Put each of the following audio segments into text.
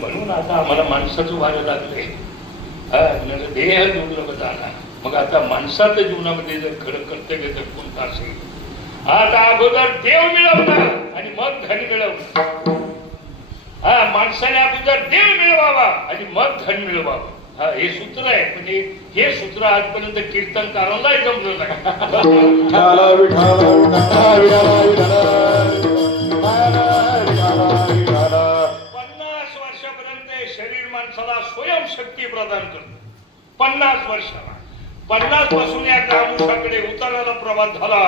म्हणून आता आम्हाला माणसाचं वारं लागलंय. देह दुर्लभ झाला. मग आता माणसाच्या जीवनामध्ये जर खरं कर्तव्य जर कोणतं असेल, आता अगोदर देव मिळवणं आणि मग धन मिळवणं. माणसाने अगोदर देव मिळवावा आणि मग धन मिळवावं. हे सूत्र आहे. म्हणजे हे सूत्र आजपर्यंत कीर्तनकारांना जमलं नाही. 50 वर्षापर्यंत शरीर माणसाला स्वयंशक्ती प्रदान करतं. 50 वर्षाला 50 पासून या ग्रामूषाकडे उताराला प्रवास झाला,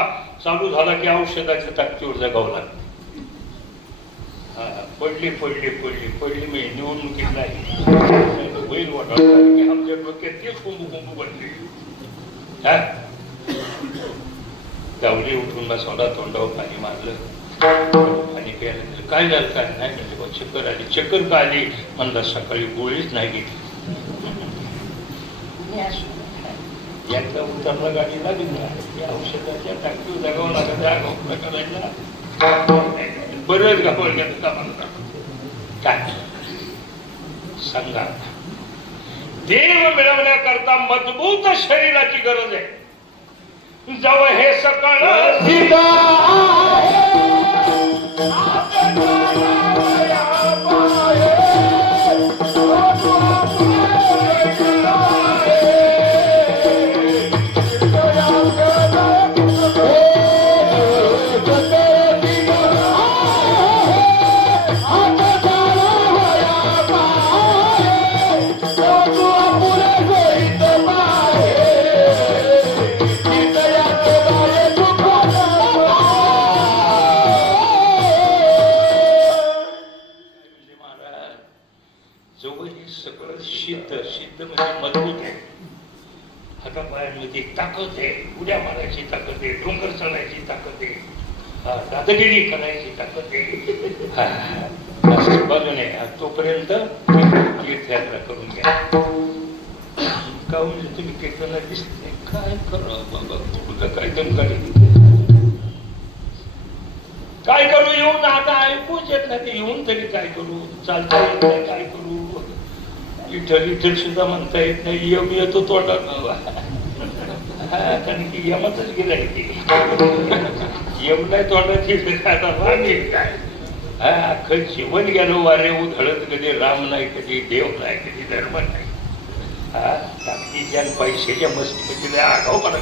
चालू झाला की औषधाच्या ताकदीवर जगावं लागतं. पडली पडली पडली पडली मी निवडणुकीत नाही होईल वाटत की आमच्या डोक्यात तेच कुंभू कुंभू बनले. गावली उठून बसवला, तोंडावर पाणी मारलं, पाणी प्यायला दिलं. काय झालं काय नाही म्हणजे चक्कर आली. चक्कर का आली म्हणला सकाळी गोळीच नाही घेतली. यांचा उतरला गाडी लागली ना औषधाच्या टाकीवर जगावं लागत करायला बरंच गावडग्याचं कामाला काय सांगा. देव मिळवण्याकरता मजबूत शरीराची गरज आहे. जवळ हे सकाळ सीता ताकद आहे. उड्या मारायची ताकद आहे, डोंगर चढायची ताकद आहे, दादागिरी करायची ताकद आहे. बाजूने तोपर्यंत तीर्थयात्रा करून घ्या. का म्हणजे तुम्ही कीर्तनाला दिसत नाही. काय करू बाबा, तुझं काय दम काय करू येऊन आता ऐकूच येत नाही. ते येऊन तरी काय करू, चालता येत नाही काय करू. इथं इथं सुद्धा म्हणता येत नाही. यम येतो तोंडात कारण की यमातच गेला यम नाही तोंडाची काय अख्खं जीवन गेलं वारे उधळत. कधी राम नाही, कधी देव नाही, कधी धर्म नाही. ताकदीच्या पैशाच्या मस्ती आगाऊपणा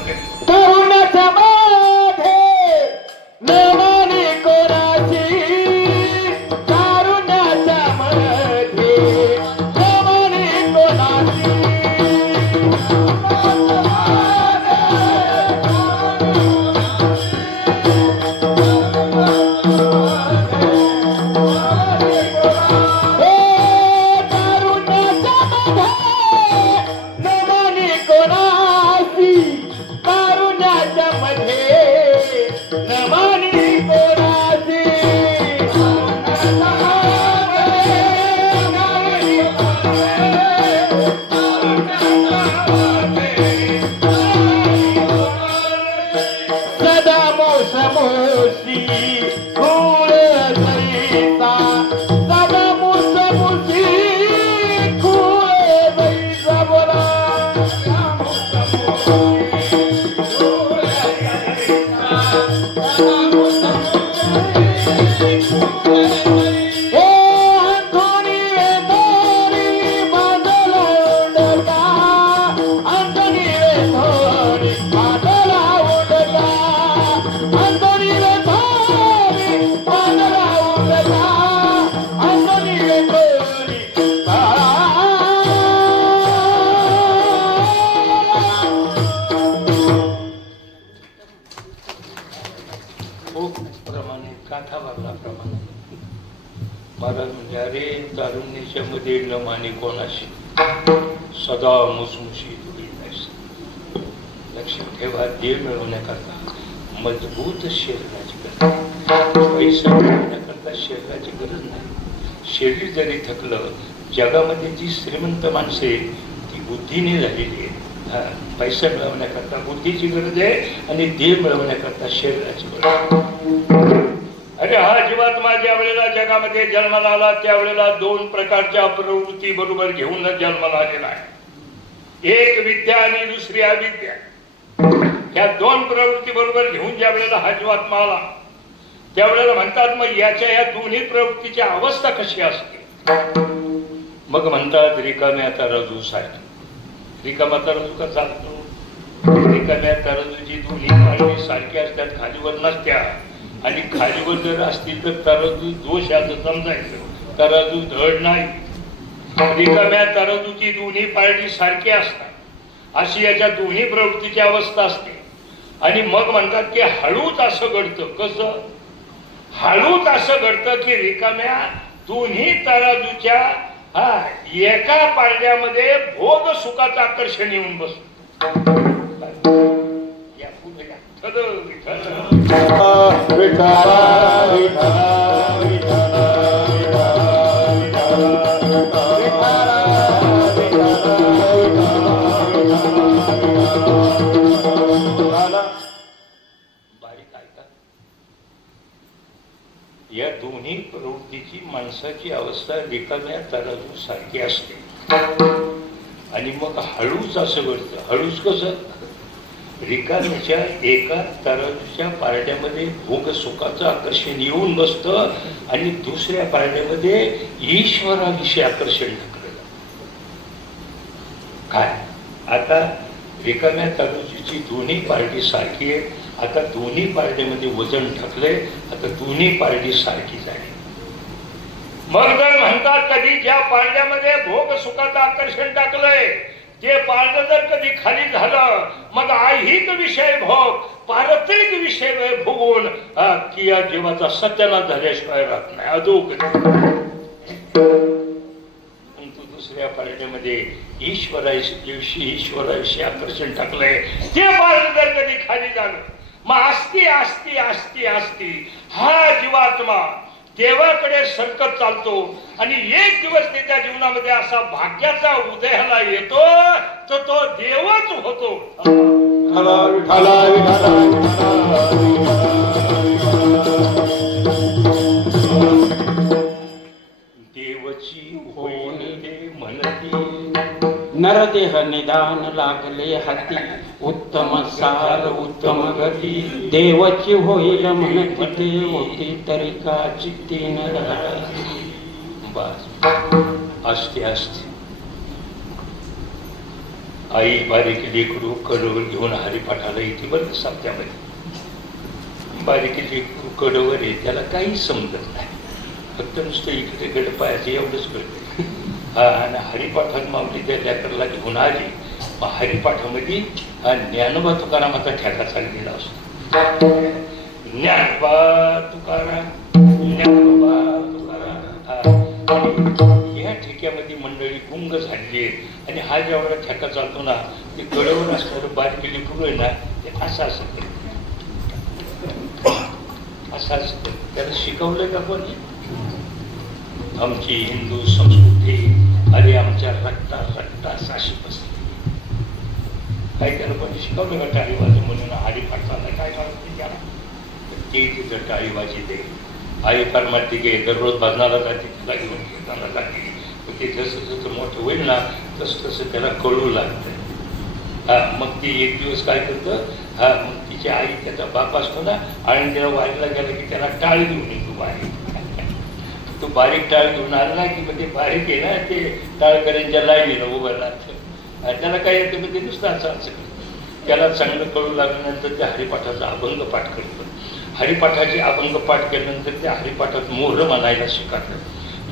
मध्ये न माने कोणाशी सदा मुसमुशी लक्षात ठेवा. देव मिळवण्याकरता मजबूत शरीराची गरज. पैसा मिळवण्याकरता शरीराची गरज नाही. शरीर जरी थकलं, जगामध्ये जी श्रीमंत माणसे ती बुद्धीने झालेली आहे. पैसा मिळवण्याकरता बुद्धीची गरज आहे आणि देव मिळवण्याकरता शरीराची गरज. अरे हा जीवात्मा ज्या वेळेला जगामध्ये जन्माला आला त्यावेळेला दोन प्रकारच्या प्रवृत्ती बरोबर घेऊन जन्माला आलेला आहे. एक विद्या आणि दुसरी अविद्या. या दोन प्रवृत्ती बरोबर घेऊन ज्या वेळेला हा जीवात्मा आला त्यावेळेला म्हणतात मग याच्या या दोन्ही प्रवृत्तीची अवस्था कशी असते. मग म्हणतात रिकाम्या तराजू सारखी. रिकामा तराजू का चालतो. रिकाम्या तराजूची दोन्ही पारडी सारखी असतात, खालीवर नसत्या. आणि खालीवर जर असतील तर तराजू दोष असं समजायचं, तराजू धड नाही. रिकाम्या तराजूची दोन्ही पारडी सारखी असतात अशी याच्या दोन्ही प्रवृत्तीची अवस्था असते. आणि मग म्हणतात की हळूच असं घडतं. कसं हळूच असं घडतं की रिकाम्या दोन्ही तराजूच्या एका पारड्यामध्ये भोग सुखाचं आकर्षण येऊन बसतं. या पुढे या दोन्ही प्रवृत्तीची माणसाची अवस्था रिकाम्या तराजू सारखी असते. आणि मग हळूच असं घडतं. हळूच कसं रिकाम्याच्या एका तराजूच्या पारड्यामध्ये भोग सुखाचं आकर्षण येऊन बसतं आणि दुसऱ्या पारड्यामध्ये ईश्वराविषयी आकर्षण ढकललं. काय आता रिकाम्या तराजूची दोन्ही पारडी सारखी आहे. आता दोन्ही पारड्यामध्ये वजन ढकले. आता दोन्ही पारडी सारखी झाली. मग जर म्हणतात कधी ज्या पारड्यामध्ये भोग सुखाचं आकर्षण टाकलंय ते पारड जर कधी खाली झालं मग ऐहिक विषय भोग पारत्रिक विषय भोगून की या जीवाचा सत्यानाश झाल्याशिवाय राहत नाही. परंतु दुसऱ्या पारड्यामध्ये ईश्वराविषयी आकर्षण टाकलंय ते पारड जर कधी खाली झालं मग आस्ती आस्ती आस्ती आस्ती हा जीवात्मा देवाकडे सरकत चालतो. आणि एक दिवस त्याच्या जीवनामध्ये असा भाग्याचा उदयाला येतो तर तो देवच होतो. देवची होईन ते म्हणती नरदेह निदान लागले हाती उत्तम सार उत्तम गती देवाची होईल म्हणती ते होती तरी का चित्ती न बस असते असते. आई बारीक लेकरू कडवर घेऊन हरिपाठाला येते बरं सप्त्यामध्ये. बारीक लेकरू कडवर आहे त्याला काही समजत नाही. फक्त नुसतं इकडे गडपायाचं एवढंच करते. आणि हरिपाठात माऊली त्या लेकरला घेऊन आली. मग हरिपाठामध्ये ज्ञानोबा तुकारामाचा ठेका चाललेला असतो. ज्ञानोबा तुकाराम ज्ञानोबा तुकाराम. या ठेक्यामध्ये मंडळी गुंग झाली आणि हा जेवढा ठेका चालतो ना ते कडवर असणारं बारकेली पुरं आहे ना ते असं असं असं असं त्याला शिकवलं का कोणी. आमची हिंदू संस्कृती अरे आमच्या रक्ता रक्ता साशी बसली. काय त्याला पण शिकवलं का टाळीबाजी म्हणून हरिपाठाला काय करायचं त्याला ते तिथं टाळीबाजी दे. आई परमार्थी घे दररोज भजनाला जाते तिला घेऊन कीर्तनाला लागली. ते जसं जसं मोठं होईल ना तसं तसं त्याला कळू लागतं. मग ती एक दिवस काय करतं मग तिची आई त्याचा बाप असतो ना आणि त्याला वारीला गेला की त्याला टाळ घेऊन येतो. बारीक तो बारीक टाळ घेऊन आला ना की मग ते बारीक आहे ना ते टाळकऱ्यांच्या लाईनीला उभं राहतं. त्याला काय येतं म्हणजे नुसतं असं त्याला चांगलं कळू लागल्यानंतर त्या हरिपाठाचा अभंग पाठ करतो. हरिपाठाचे अभंग पाठ केल्यानंतर त्या हरिपाठात मोहरं म्हणायला शिकवलं.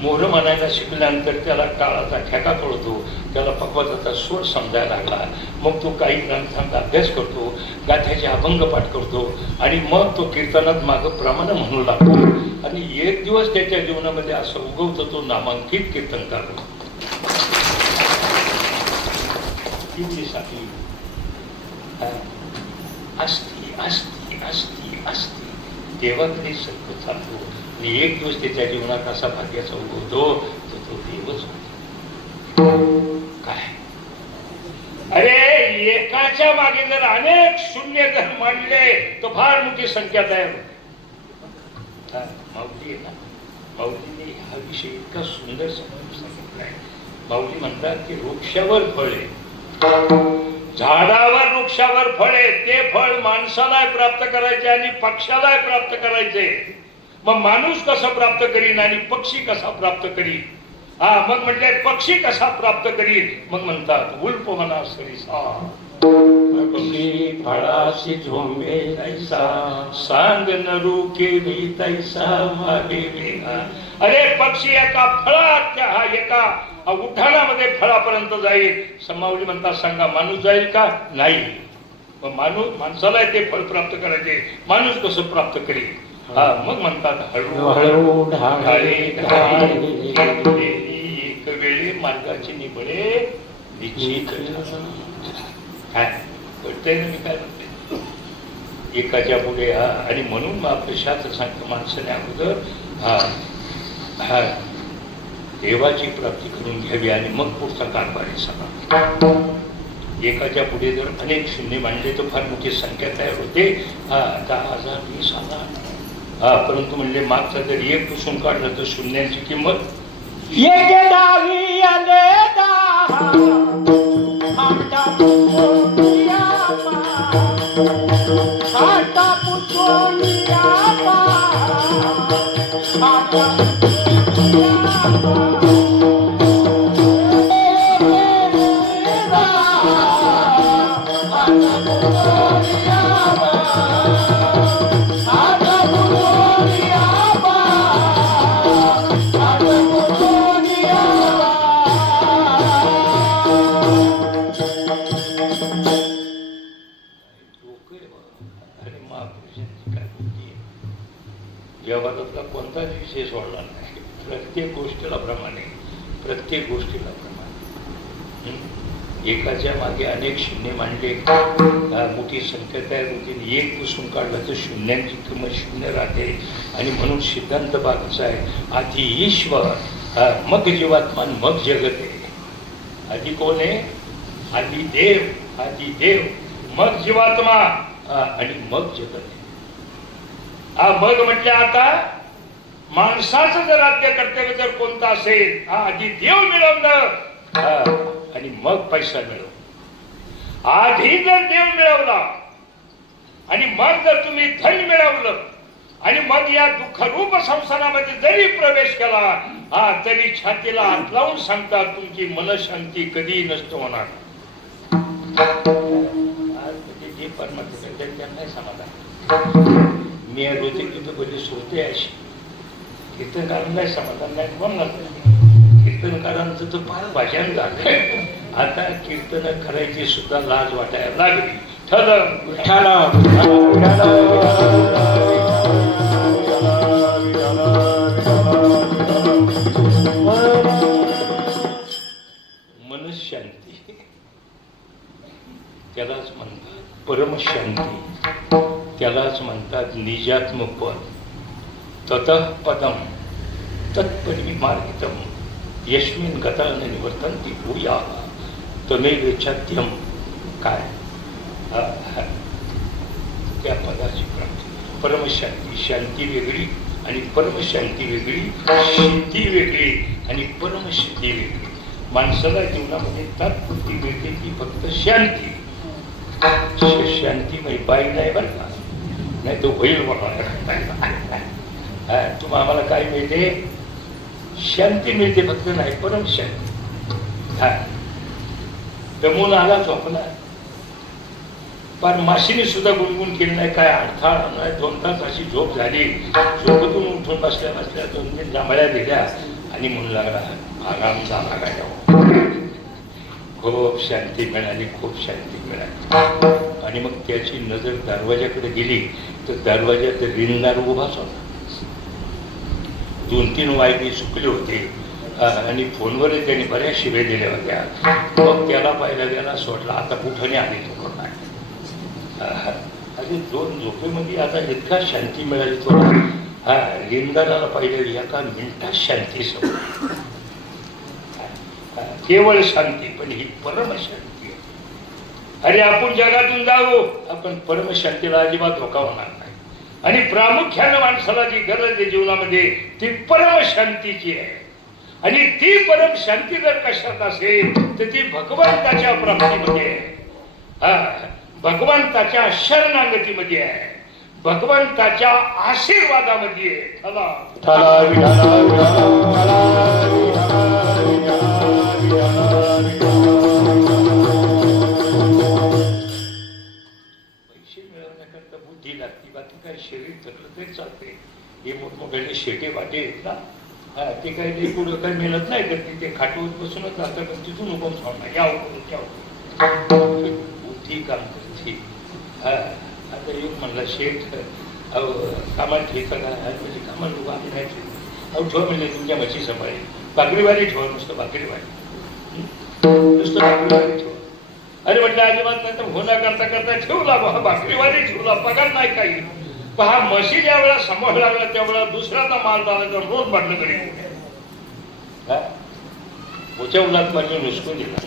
मोहरं म्हणायला शिकल्यानंतर त्याला टाळाचा ठेका कळतो. त्याला पकवाजाचा सूर समजायला लागला. मग तो काही ग्रंथांचा अभ्यास करतो. गाथ्याचे अभंग पाठ करतो आणि मग तो कीर्तनात मागं प्रमाण म्हणू लागतो. आणि एक दिवस त्याच्या जीवनामध्ये असं उगवतो तो नामांकित कीर्तनकार होतो. असती असती असती असती देवाकडे सरकत चालतो. आणि एक दिवस त्याच्या जीवनात असा भाग्याचा उगवतो तर तो देवच होतो. काय अरे एकाच्या मागे जर अनेक शून्य जर मांडले तर फार मोठी संख्या तयार होते. माऊली आहे ना माऊलीने हा विषय इतका सुंदर समजून सांगितलाय. माऊली म्हणतात की वृक्षावर फळ आहे, झाडावर वृक्षावर फळ आहे, ते फळ माणसाला प्राप्त करायचे आणि पक्षाला प्राप्त करायचे. मग माणूस कसा प्राप्त करीन आणि पक्षी कसा प्राप्त करीन? मग म्हटले पक्षी कसा प्राप्त करीन? मग म्हणतात उल्प मना सरिसा पक्षी फळाशी झोंबे तैसा, सांग नरू केली तैसा मागे वेगा. अरे पक्षी एका फळात एका उठाणामध्ये फळापर्यंत जाईल. समावली म्हणतात सांगा माणूस जाईल का? नाही. मग माणसाला ते फळ प्राप्त करायचे, माणूस कसं प्राप्त करेल? मग म्हणतात हळूहळू ढाळे एक वेळी मार्गाची निबळे निश्चित. काय कळतंय ना मी काय म्हणते? एकाच्या पुढे आणि म्हणून मग आपलं शास्त्र सांगतं माणसाने अगोदर देवाची प्राप्ती करून घ्यावी आणि मग पुढचा कारभार आहे सगळा. एकाच्या पुढे जर अनेक शून्य मांडले तर फार मोठी संख्या तयार होते. 10,000 20,000 परंतु म्हणले मागचा जर एक पुसून काढलं तर शून्यांची किंमत एक डावी आले जगातला कोणताच विषय सोडला नाही. प्रत्येक गोष्टीला प्रमाणे, प्रत्येक गोष्टीला प्रमाणे. एकाच्या मागे अनेक शून्य मांडले, मोठी संख्या तयार होती. एक पुसून काढलं तर शून्यांची किंमत शून्य राहते. आणि म्हणून सिद्धांत बागचा आहे, आधी ईश्वर, मग जीवात्मा, मग जगत आहे. आधी कोण आहे? आधी देव, आधी देव, मग जीवात्मा आणि मग जगत आहे. मग म्हटलं आता माणसाचं जर राज्य कर्तव्य जर कोणतं असेल, आधी देव मिळवणं आणि मग पैसा मिळव. आधी जर देव मिळवला आणि मग जर तुम्ही धन मिळवलं आणि मग या दुःखरूप संसारामध्ये जरी प्रवेश केला, तरी छातीला हात लावून सांगतात तुमची मनशांती कधी नष्ट होणार. जे परमात्मा त्यांना समाधान. मी रोजे तिथं बोलले सोडते अशी कीर्तनकारांना समाधान नाही. म्हणणार कीर्तनकारांचं तर फार भाषण झालं. आता कीर्तन करायची सुद्धा लाज वाटायला लागली. मनशांती त्यालाच म्हणतात परमशांती, त्यालाच म्हणतात निजात्म पद. ततः पदम तत्परिमार्गितम यस्मिन् गता न निवर्तन्ति भूयाः तमेव चात्यम. काय त्या पदाची प्राप्ती. परमशांती, शांती वेगळी आणि परमशांती वेगळी, सिद्धी वेगळी आणि परमसिद्धी वेगळी. माणसाला जीवनामध्ये तात्पुरती मिळते ती फक्त शांती. शांती म्हणजे बाई नाही बरं का, नाही तो होईल बघा. तुम्हा आम्हाला काय मिळते? शांती मिळते फक्त, नाही परम शांती. दमून आला झोपला, पण माशीने सुद्धा गुणगुण केली नाही, काय अडथळा नाही. 2 तास अशी झोप झाली. झोपेतून उठून बसल्या बसल्या 2-3 जांभळ्या दिल्या आणि म्हणू लागला आराम झाला काय. खूप शांती मिळाली, खूप शांती मिळाली. आणि मग त्याची नजर दरवाजाकडे गेली तर दरवाजात रिंगणार उभाच होता. 2-3 वायदे चुकले होते आणि फोनवर त्यांनी बऱ्याच शिव्या दिल्या होत्या. मग त्याला पाहिला गेला, सोडला. आता कुठं आली तो नाही. अरे 2 झोपेमध्ये आता इतका शांती मिळाली थोडा. लिंगाराला पाहिलं एका मिनिटात शांती समोर. केवळ शांती, पण ही परमशांती आहे. अरे आपण जगातून जाऊ, आपण परमशांतीला अजिबात धोका होणार नाही. आणि प्रामुख्यानं माणसाला जी गरज आहे जीवनामध्ये ती परम शांतीची आहे. आणि ती परम शांती जर कशात असेल तर ती भगवंताच्या प्राप्तीमध्ये आहे. भगवंताच्या शरणागतीमध्ये आहे, भगवंताच्या आशीर्वादामध्ये आहे. पैसे मिळवण्याकरता बुद्धी लागते, बाकी काय शरीर थकलं तरी चालते. हे मोठमोठ्याने शेटे वाटे आहेत ना, ते काही ते पुढं काही मिळत नाही करते, ते खाटवत बसूनच जातं. पण तिथून उभं थांबणार, यावं बुद्धी काम करते. आता एक म्हणला शेठ कामाला ठेका म्हणजे कामाला लोक आम्ही नाही अहो ठेवा म्हणजे तुमच्या म्हशी सांभाळे, भाकरीवाली ठेवा, नुसतं भाकरीवाली, नुसतं भाकरीवाली ठेवा. अरे म्हटलं अजिबात नाही तर होणं करता करता ठेवला भाकरीवाली ठेवला, पगार नाही काही. पहा म्हशी ज्या वेळा सांभाळू लागला त्यावेळेला दुसऱ्याचा माल झाला तर रोज म्हटलं तरी मोठ्या उन्हात माझी नुसकून दिला.